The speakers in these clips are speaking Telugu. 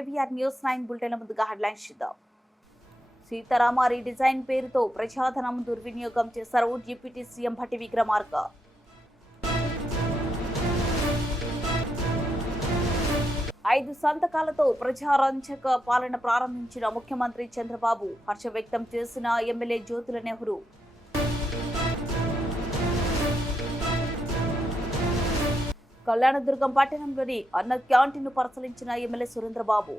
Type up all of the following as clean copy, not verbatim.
కేవీఆర్ న్యూస్ 9 బులెటిన్ ముందుగా హెడ్లైన్స్ చూద్దాం. సీతారామ రీడిజైన్ పేరుతో ప్రజాధనం దుర్వినియోగం చేశారు డిప్యూటీ సీఎం భట్టి విక్రమార్క. 5 సంతకాలతో ప్రజారంజక పాలన ప్రారంభించిన ముఖ్యమంత్రి చంద్రబాబు. హర్షం వ్యక్తం చేసిన ఎమ్మెల్యే జ్యోతుల నెహ్రూ. కళ్యాణదుర్గం పట్టణంలోని అన్న క్యాంటీన్ను పరిశీలించిన MLA Surendrababu.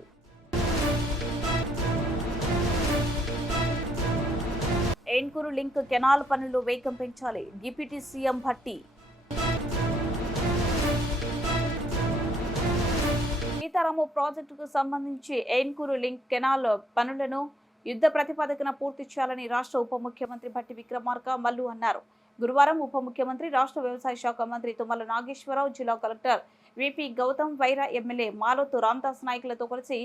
Enkuru link canal పనులు వేగం పెంచాలి డిప్యూటీ సీఎం భట్టి. సీతారామ ప్రాజెక్టుకు సంబంధించి ఏన్కూరు లింక్ కెనాల్ పనులను యుద్ధ ప్రతిపాదకన పూర్తి చేయాలని రాష్ట్ర ఉప ముఖ్యమంత్రి భట్టి విక్రమార్క మల్లు అన్నారు. గురువారం ఉప ముఖ్యమంత్రి, రాష్ట్ర వ్యవసాయ శాఖ మంత్రి తుమ్మల నాగేశ్వరరావు, జిల్లా collector VP Gautham Wyra, MLA Maloth Ramdas నాయకులతో కలిసి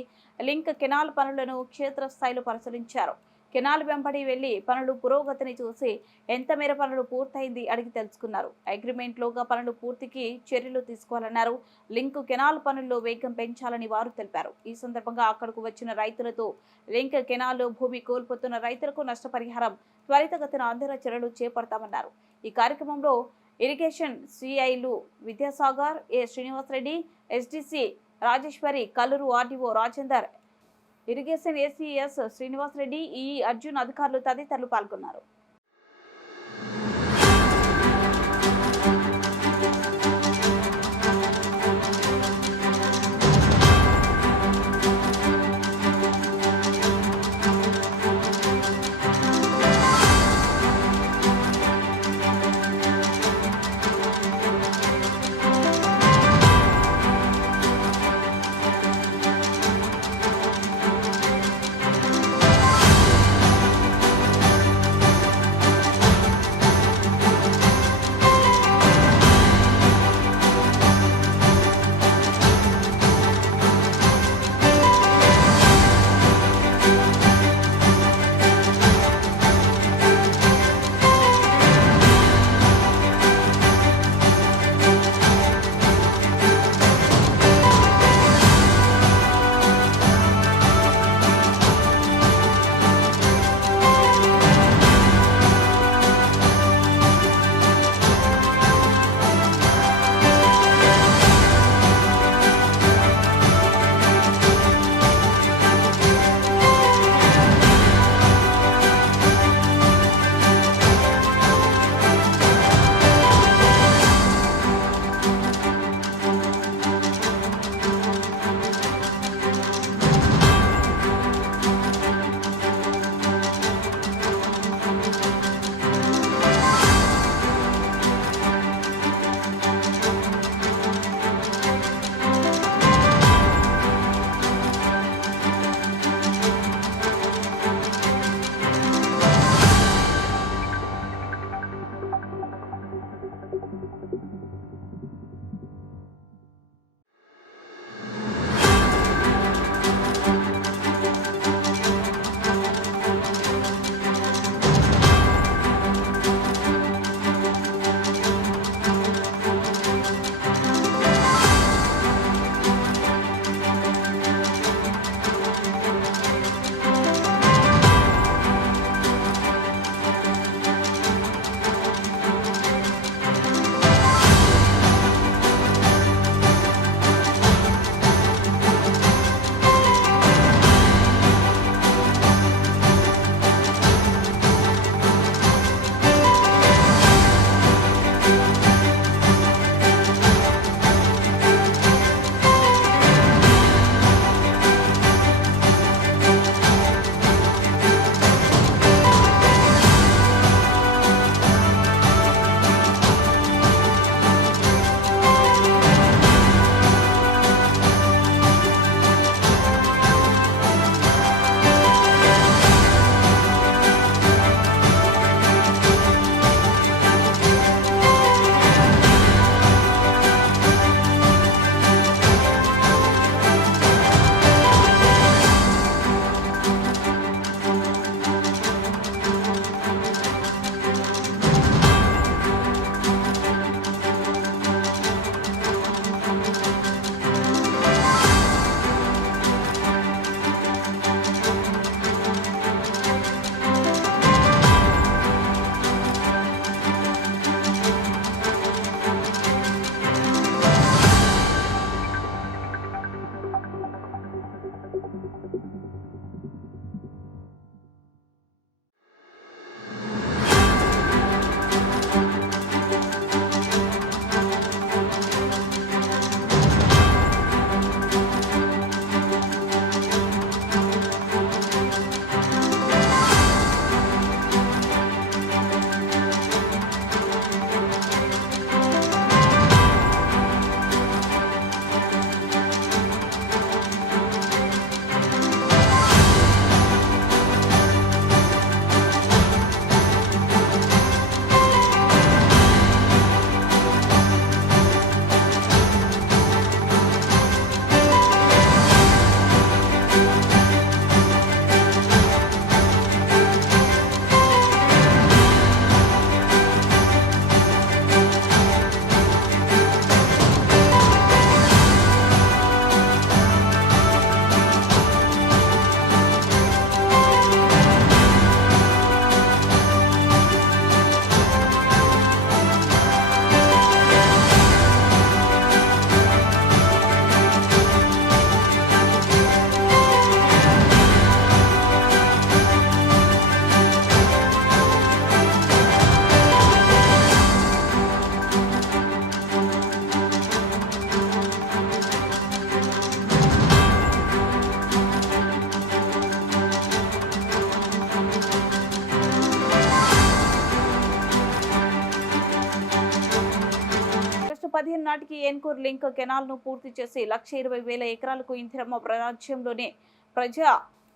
లింక్ కెనాల్ పనులను క్షేత్రస్థాయిలో పరిశీలించారు. కెనాల్ వెంబడి వెళ్లి పనులు పురోగతిని చూసి ఎంత మేర పనులు పూర్తయింది అడిగి తెలుసుకున్నారు. అగ్రిమెంట్లోగా పనులు పూర్తికి చర్యలు తీసుకోవాలన్నారు. లింక్ కెనాల్ పనుల్లో వేగం పెంచాలని వారు తెలిపారు. ఈ సందర్భంగా అక్కడకు వచ్చిన రైతులతో లింక్ కెనాల్ భూమి కోల్పోతున్న రైతులకు నష్టపరిహారం త్వరితగతిన అందేలా చర్యలు చేపడతామన్నారు. ఈ కార్యక్రమంలో ఇరిగేషన్ సిఐలు Vidyasagar, A Srinivasa Reddy, SDC Rajeswari, Kallur RDO Rajender, irrigation ACS Srinivasa Reddy, ఈ అర్జున్ అధికారులు తదితరులు పాల్గొన్నారు. 2015 నాటికి ఏన్కూర్ లింక్ కెనాల్ ను పూర్తి చేసి 1,20,000 ఎకరాలకు ఇందిరమ్మ రాజ్యంలోనే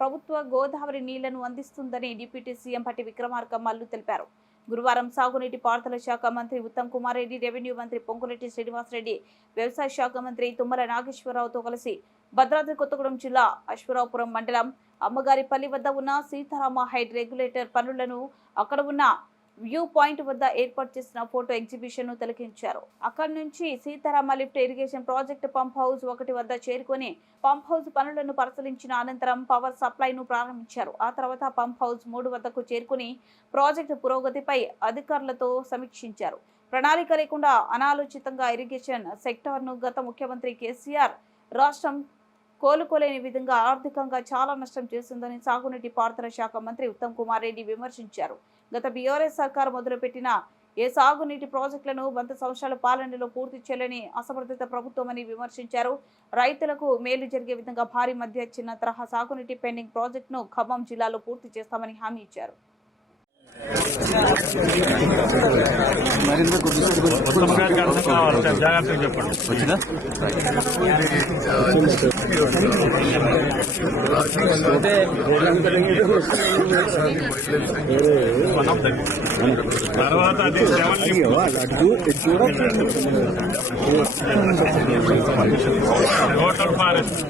ప్రభుత్వ గోదావరి నీళ్లను అందిస్తుందని డిప్యూటీ సీఎం భట్టి విక్రమార్క మల్లు తెలిపారు. గురువారం సాగునీటి పారుదల శాఖ మంత్రి ఉత్తమ్ కుమార్ రెడ్డి, రెవెన్యూ మంత్రి పొంగులేటి శ్రీనివాసరెడ్డి, వ్యవసాయ శాఖ మంత్రి తుమ్మల నాగేశ్వరరావుతో కలిసి భద్రాద్రి కొత్తగూడెం జిల్లా అశ్వరావుపురం మండలం అమ్మగారిపల్లి వద్ద ఉన్న సీతారామ హైడ్ రెగ్యులేటర్ పనులను అక్కడ ఉన్న వ్యూ పాయింట్ వద్ద ఏర్పాటు చేసిన ఫోటో ఎగ్జిబిషన్ ను తిలకించారు. అక్కడి నుంచి Sitarama lift irrigation project pump house 1 వద్ద చేరుకొని పంప్ హౌస్ పనులను పరిశీలించిన అనంతరం పవర్ సప్లై ను ప్రారంభించారు. ఆ తర్వాత పంప్ హౌస్ 3 వద్దకు చేరుకుని ప్రాజెక్టు పురోగతిపై అధికారులతో సమీక్షించారు. ప్రణాళిక లేకుండా అనాలోచితంగా ఇరిగేషన్ సెక్టార్ ను గత ముఖ్యమంత్రి కేసీఆర్ రాష్ట్రం కోలుకోలేని విధంగా ఆర్థికంగా చాలా నష్టం చేసిందని సాగునీటి పారుదల శాఖ మంత్రి ఉత్తమ్ కుమార్ రెడ్డి విమర్శించారు. గత బీఆర్ఎస్ సర్కార్ మొదలుపెట్టిన ఏ సాగునీటి ప్రాజెక్టులను 100 సంవత్సరాల పాలనలో పూర్తి చేయలేని అసమర్థత ప్రభుత్వమని విమర్శించారు. రైతులకు మేలు జరిగే విధంగా భారీ మధ్య చిన్న తరహా సాగునీటి పెండింగ్ ప్రాజెక్టును ఖమ్మం జిల్లాలో పూర్తి చేస్తామని హామీ ఇచ్చారు. తర్వాత టోటల్ ఫారెస్ట్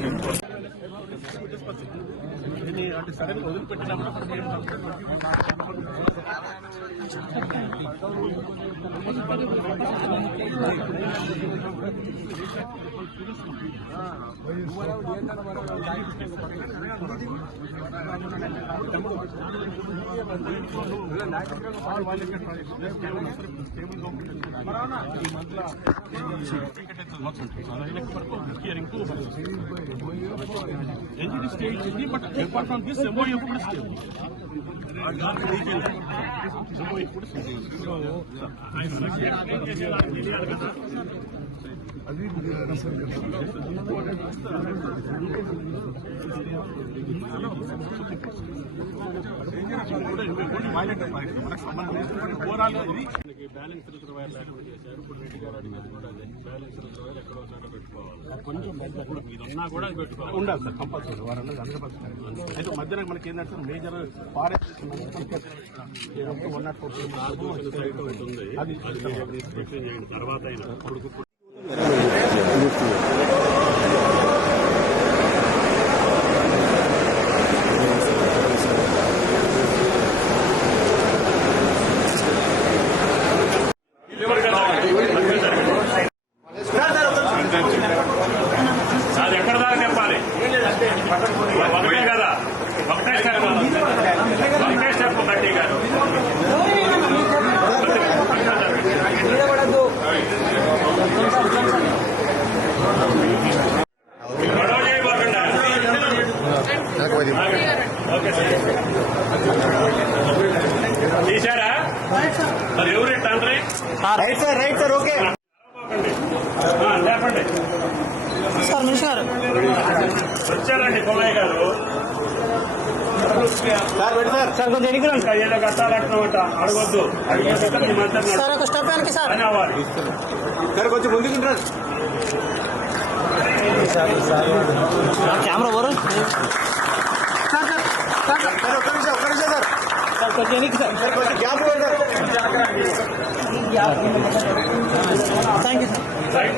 అంటే సడన్ వదిలిపెట్టినప్పుడు బ్యాలెన్స్ రిజర్వాయర్ లేకుండా చేశారు. ఇప్పుడు రెడ్డి గారు అడిగేది కూడా అదే, బ్యాలెన్స్ రిజర్వాయర్ ఎక్కడో చోట పెట్టుకోవాలి. కొంచెం కూడా మీరు ఉన్నా కూడా పెట్టుకోవాలి, ఉండాలి సార్ కంపల్సరీ. వారు అన్నది 100%. అయితే మధ్యలో మనకి ఏంటంటే మేజర్ ఫారెస్ట్ అది తర్వాత అయినా అది ఎక్కడ దాకా చెప్పాలి? ఒకటే కదా, ఒకటే స్టెప్, ఒకటే స్టెప్ గట్టి గారు గొడవ చేయబోకుండా. Okay sir, తీశారా? మరి ఎవరు తండ్రి? Right sir, right sir, okay లేపండి సార్. వచ్చారండి పొల్లయ్య గారు. సార్ కొంచెం ఎన్నికలు ఏదో కట్టాలంటున్నామట, అడగొద్దు. సార్ కొంచెం ముందుకుంటారు. కెమెరా వరు సార్ కొంచెం ఎన్నిక సార్, కొంచెం gap sir. Thank you sir.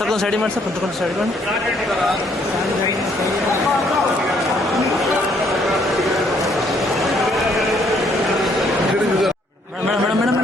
కొంచెం సైడ్ ఇవ్వండి సార్, కొంచెం సైడ్ ఇవ్వండి. మేడం మేడం మేడం మేడం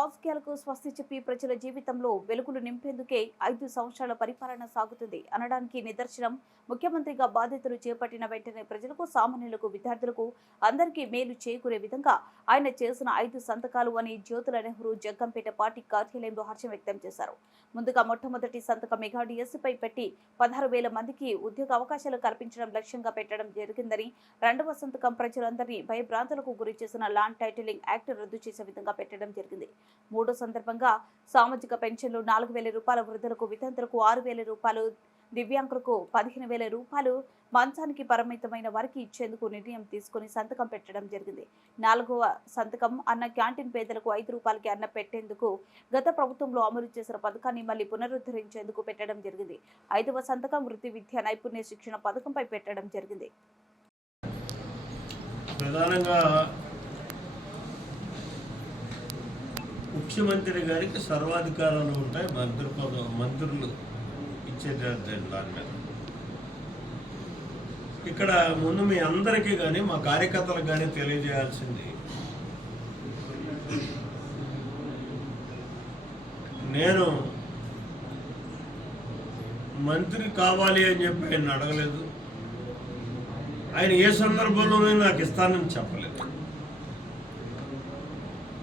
రాజకీయాలకు స్వస్తి చెప్పి ప్రజల జీవితంలో వెలుగులు నింపేందుకే 5 సంవత్సరాల పరిపాలన సాగుతుంది అనడానికి నిదర్శనం ముఖ్యమంత్రిగా బాధ్యతలు చేపట్టిన వెంటనే ప్రజలకు, సామాన్యులకు, విద్యార్థులకు అందరికీ మేలు చేకూరే విధంగా ఆయన చేసిన 5 సంతకాలు అని జ్యోతుల నెహ్రూ జగ్గంపేట పార్టీ కార్యాలయంలో హర్షం వ్యక్తం చేశారు. ముందుగా మొట్టమొదటి సంతకం మెగా డిఎస్సీపై పెట్టి 16,000 మందికి ఉద్యోగ అవకాశాలు కల్పించడం లక్ష్యంగా పెట్టడం జరిగిందని, రెండవ సంతకం ప్రజలందరినీ భయభ్రాంతులకు గురి చేసిన ల్యాండ్ టైటిలింగ్ యాక్ట్ రద్దు చేసే విధంగా పెట్టడం జరిగింది. మూడో సందర్భంగా సామాజిక పెన్షన్లు 4,000 రూపాయల, వృద్ధులకు, వితంతులకు 6,000 రూపాయలు, దివ్యాంగులకు 15,000 రూపాయలు, మంచానికి పరిమితమైన వారికి ఇచ్చేందుకు నిర్ణయం తీసుకుని సంతకం పెట్టడం జరిగింది. 4వ సంతకం అన్న క్యాంటీన్ పేదలకు 5 రూపాయలకి అన్న పెట్టేందుకు గత ప్రభుత్వంలో అమలు చేసిన పథకాన్ని మళ్లీ పునరుద్ధరించేందుకు పెట్టడం జరిగింది. 5వ సంతకం వృత్తి విద్య నైపుణ్య శిక్షణ పథకంపై పెట్టడం జరిగింది. ప్రధానంగా ముఖ్యమంత్రి గారికి సర్వాధికారాలు ఉంటాయి, మంత్రులు ఇచ్చేటట్టు దాని మీద. ఇక్కడ ముందు మీ అందరికీ కానీ మా కార్యకర్తలకు కానీ తెలియజేయాల్సింది, నేను మంత్రి కావాలి అని చెప్పి ఆయన అడగలేదు. ఆయన ఏ సందర్భంలోనే నాకు ఇస్తానని చెప్పలేదు.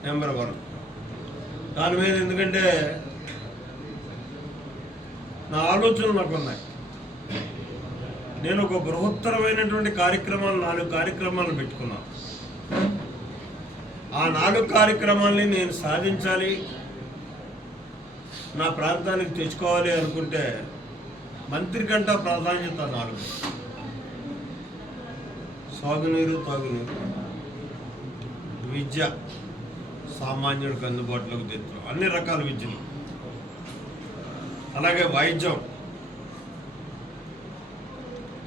నెంబర్ 1 దాని మీద, ఎందుకంటే నా ఆలోచనలు నాకు ఉన్నాయి. నేను ఒక బృహత్తరమైనటువంటి కార్యక్రమాలు 4 కార్యక్రమాలు పెట్టుకున్నాను. ఆ 4 కార్యక్రమాలని నేను సాధించాలి, నా ప్రాంతానికి తెచ్చుకోవాలి అనుకుంటే మంత్రి కంటే ప్రాధాన్యత 4: సాగునీరు, తాగునీరు, విద్య, సామాన్యుడికి అందుబాటులోకి తెచ్చు అన్ని రకాల విద్యలు, అలాగే వైద్యం,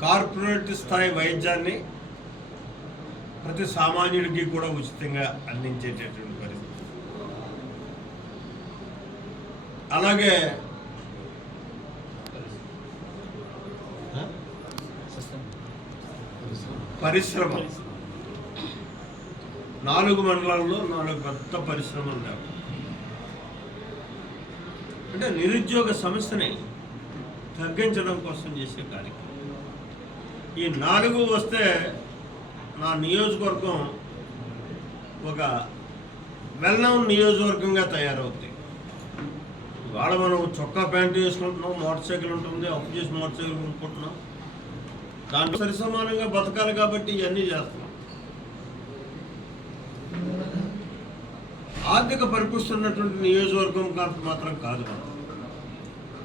కార్పొరేట్ స్థాయి వైద్యాన్ని ప్రతి సామాన్యుడికి కూడా ఉచితంగా అందించేటటువంటి పరిస్థితి, అలాగే పరిశ్రమ, 4 మండలాల్లో 4 పెద్ద పరిశ్రమలు లేవు. అంటే నిరుద్యోగ సమస్యని తగ్గించడం కోసం చేసే కార్యక్రమం. ఈ 4 వస్తే నా నియోజకవర్గం ఒక వెల్నౌన్ నియోజకవర్గంగా తయారవుతుంది. ఇవాళ మనం చొక్కా ప్యాంటు వేసుకుంటున్నాం, మోటార్ సైకిల్ ఉంటుంది, అప్పు చేసి మోటార్ సైకిల్ కొనుక్కుంటున్నాం, దాంట్లో సరిసమానంగా బతకాలి కాబట్టి ఇవన్నీ చేస్తున్నాం. ఆర్థిక పరిపుస్తున్నటువంటి నియోజకవర్గం మాత్రం కాదు మనం.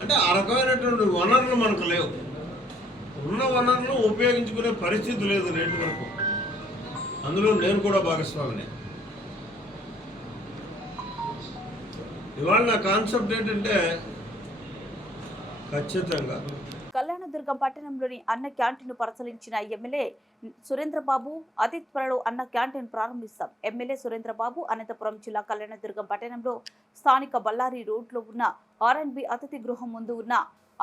అంటే ఆ రకమైనటువంటి వనరులు మనకు లేవు. ఉన్న వనరులు ఉపయోగించుకునే పరిస్థితి లేదు నేటి వరకు. అందులో నేను కూడా భాగస్వామినే. ఇవాళ నా కాన్సెప్ట్ ఏంటంటే, ఖచ్చితంగా కళ్యాణదుర్గం పట్టణంలోని అన్న క్యాంటీన్ పరిశీలించిన ఎమ్మెల్యే సురేంద్రబాబు అతి త్వరలో అన్న క్యాంటీన్ ప్రారంభిస్తాం. ఎమ్మెల్యే సురేంద్రబాబు అనంతపురం జిల్లా కళ్యాణదుర్గం పట్టణంలో స్థానిక బళ్ళారి రోడ్లో ఉన్న R&B అతిథి గృహం ముందు ఉన్న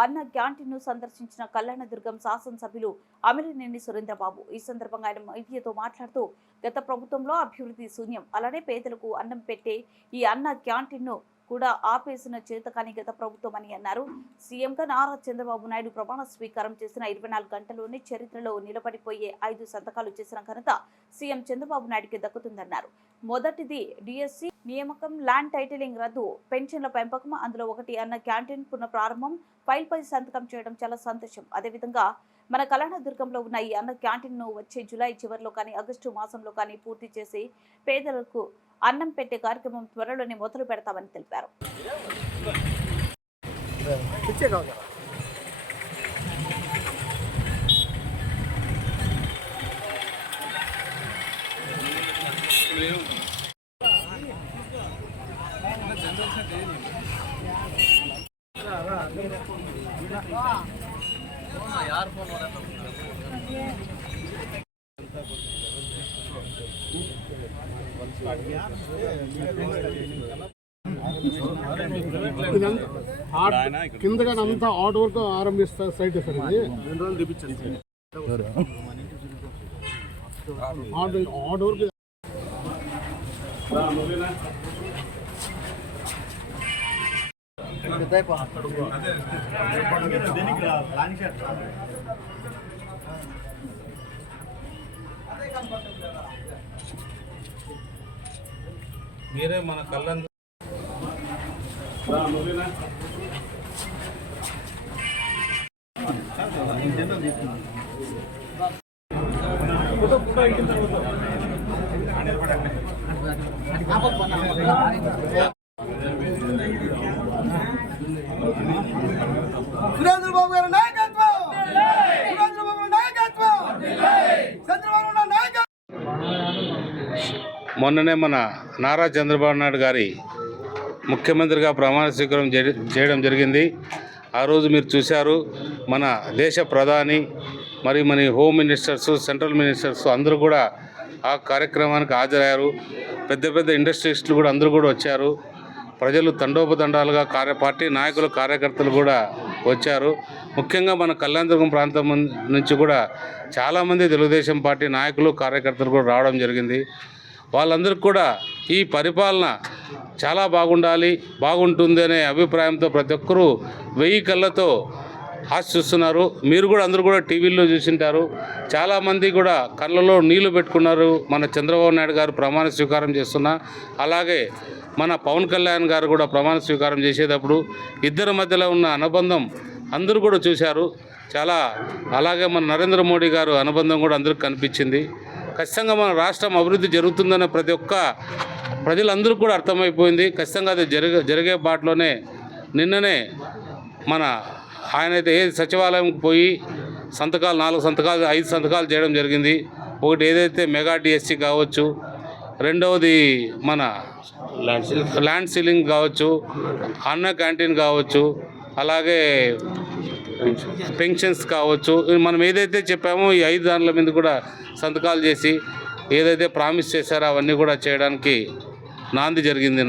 అన్న క్యాంటీన్ ను సందర్శించిన కళ్యాణదుర్గం శాసనసభ్యులు అమిలినేని సురేంద్రబాబు. ఈ సందర్భంగా ఆయన మీడియాతో మాట్లాడుతూ, గత ప్రభుత్వంలో అభివృద్ధి శూన్యం, అలానే పేదలకు అన్నం పెట్టే ఈ అన్న క్యాంటీన్ ను కూడా ఆపేసిన చేతకాని గత ప్రభుత్వం అని అన్నారు. సీఎంగా నారా చంద్రబాబు నాయుడు ప్రమాణ స్వీకారం చేసిన 24 గంటల్లోనే చరిత్రలో నిలబడిపోయే 5 సంతకాలు చేసిన ఘనత సీఎం చంద్రబాబు నాయుడుకి దక్కుతుందన్నారు. మొదటిది డిఎస్సీ నియామకం, ల్యాండ్ టైటిలింగ్ రద్దు, పెన్షన్ల పెంపకం, అందులో ఒకటి అన్న క్యాంటీన్ పునఃప్రారంభం, ఫైల్పై సంతకం చేయడం చాలా సంతోషం. అదేవిధంగా మన కళ్యాణదుర్గంలో ఉన్న ఈ అన్న క్యాంటీన్ ను వచ్చే జూలై చివరిలో కానీ ఆగస్టు మాసంలో కానీ పూర్తి చేసి పేదలకు అన్నం పెట్టే కార్యక్రమం త్వరలోనే మొదలు పెడతామని తెలిపారు. కిందగా అంతా ఆర్ట్ వర్క్ ఆరంభిస్తా సైట్ సార్ ఇది. ఆర్ట్ వర్క్ మీరే మన కళ్ళని సురేంద్రబాబు గారి నాయకత్వం, సురేంద్రబాబు గారి నాయకత్వం, చంద్రబాబు గారి నాయకత్వం. మొన్ననే మన నారా చంద్రబాబు నాయుడు గారి ముఖ్యమంత్రిగా ప్రమాణ స్వీకారం చేయడం జరిగింది. ఆ రోజు మీరు చూశారు, మన దేశ ప్రధాని మరియు మన హోమ్ మినిస్టర్స్, సెంట్రల్ మినిస్టర్స్ అందరూ కూడా ఆ కార్యక్రమానికి హాజరయ్యారు. పెద్ద పెద్ద ఇండస్ట్రియలిస్టులు కూడా అందరూ కూడా వచ్చారు. ప్రజలు తండోపతండాలుగా పార్టీ నాయకులు, కార్యకర్తలు కూడా వచ్చారు. ముఖ్యంగా మన కళ్యాణదుర్గం ప్రాంతం నుంచి కూడా చాలామంది తెలుగుదేశం పార్టీ నాయకులు, కార్యకర్తలు కూడా రావడం జరిగింది. వాళ్ళందరికీ కూడా ఈ పరిపాలన చాలా బాగుంటుంది అనే అభిప్రాయంతో ప్రతి ఒక్కరూ 1000 కళ్ళతో ఆశిస్తున్నారు. మీరు కూడా అందరూ కూడా టీవీల్లో చూసింటారు. చాలామంది కూడా కళ్ళలో నీళ్లు పెట్టుకున్నారు మన చంద్రబాబు నాయుడు గారు ప్రమాణ స్వీకారం చేస్తున్నా. అలాగే మన పవన్ కళ్యాణ్ గారు కూడా ప్రమాణ స్వీకారం చేసేటప్పుడు ఇద్దరి మధ్యలో ఉన్న అనుబంధం అందరూ కూడా చూశారు. అలాగే మన నరేంద్ర మోడీ గారు అనుబంధం కూడా అందరికీ కనిపించింది. ఖచ్చితంగా మన రాష్ట్రం అభివృద్ధి జరుగుతుందన్న ప్రతి ఒక్క ప్రజలందరూ కూడా అర్థమైపోయింది. ఖచ్చితంగా అది జరిగే బాటలోనే నిన్ననే ఆయనైతే సచివాలయంకి పోయి 4 సంతకాలు 5 సంతకాలు చేయడం జరిగింది. ఒకటి ఏదైతే మెగా డిఎస్సి కావచ్చు, రెండవది మన ల్యాండ్ సీలింగ్ కావచ్చు, అన్న క్యాంటీన్ కావచ్చు, అలాగే పెన్షన్స్ కావచ్చు. మనం ఏదైతే చెప్పామో ఈ 5 దానిల మీద కూడా సంతకాలు చేసి ఏదైతే ప్రామిస్ చేశారో అవన్నీ కూడా చేయడానికి నాంది జరిగింది.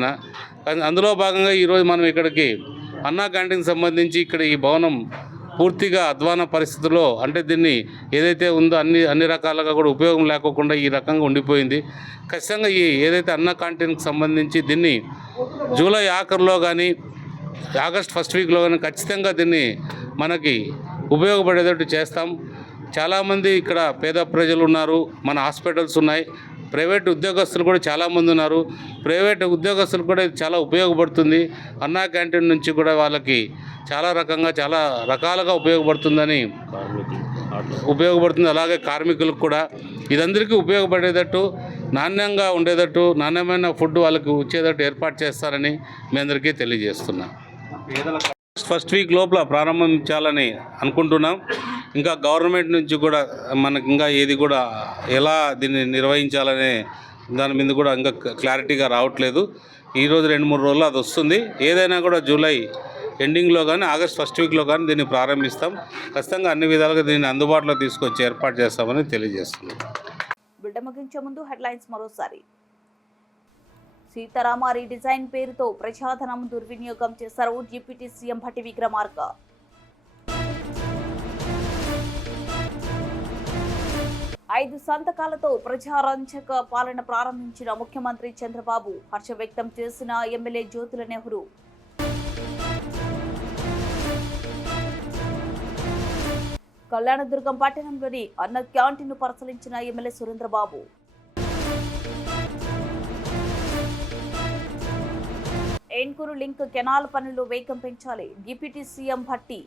అందులో భాగంగా ఈరోజు మనం ఇక్కడికి అన్నా క్యాంటీన్కి సంబంధించి ఇక్కడ ఈ భవనం పూర్తిగా అధ్వాన పరిస్థితుల్లో, అంటే దీన్ని ఏదైతే ఉందో అన్ని రకాలుగా కూడా ఉపయోగం లేకోకుండా ఈ రకంగా ఉండిపోయింది. ఖచ్చితంగా ఈ ఏదైతే అన్నా క్యాంటీన్కి సంబంధించి దీన్ని జూలై ఆఖరిలో కానీ ఆగస్ట్ ఫస్ట్ వీక్లో కానీ ఖచ్చితంగా దీన్ని మనకి ఉపయోగపడేటట్టు చేస్తాం. చాలామంది ఇక్కడ పేద ప్రజలు ఉన్నారు, మన హాస్పిటల్స్ ఉన్నాయి, ప్రైవేట్ ఉద్యోగస్తులు కూడా చాలామంది ఉన్నారు. ప్రైవేట్ ఉద్యోగస్తులు కూడా ఇది చాలా ఉపయోగపడుతుంది. అన్నా క్యాంటీన్ నుంచి కూడా వాళ్ళకి చాలా రకాలుగా ఉపయోగపడుతుంది. అలాగే కార్మికులకు కూడా ఇదందరికీ ఉపయోగపడేటట్టు, నాణ్యంగా ఉండేటట్టు, నాణ్యమైన ఫుడ్ వాళ్ళకి వచ్చేటట్టు ఏర్పాటు చేస్తారని మీ అందరికీ తెలియజేస్తున్నాం. ఫస్ట్ వీక్ లోపల ప్రారంభించాలని అనుకుంటున్నాం. ఇంకా గవర్నమెంట్ నుంచి కూడా మనకి ఇంకా ఏది కూడా ఎలా దీన్ని నిర్వహించాలనే దాని మీద కూడా ఇంకా క్లారిటీగా రావట్లేదు. ఈరోజు 2-3 రోజుల్లో అది వస్తుంది. ఏదైనా కూడా జూలై ఎండింగ్లో కానీ ఆగస్ట్ ఫస్ట్ వీక్లో కానీ దీన్ని ప్రారంభిస్తాం. ఖచ్చితంగా అన్ని విధాలుగా దీన్ని అందుబాటులో తీసుకొచ్చి ఏర్పాటు చేస్తామని తెలియజేస్తున్నాం. బిడ్డ ముగించే ముందు హెడ్లైన్స్ మరోసారి. సీతారామ రీడిజైన్ పేరుతో ప్రజాధనం దుర్వినియోగం చేశారు డిప్యూటీ సీఎం భట్టి విక్రమార్క. ఐదు సంతకాలతో ప్రజారంజక పాలన ప్రారంభించిన ముఖ్యమంత్రి చంద్రబాబు, హర్ష వ్యక్తం చేసిన ఎమ్మెల్యే జ్యోతుల నెహ్రూ. కళ్యాణదుర్గం పట్టణంలోని అన్న క్యాంటీన్ను పరిశీలించిన MLA Surendrababu. Enkuru link canal పనులు వేగం పెంచాలి, డిప్యూటీ సీఎం భట్టి.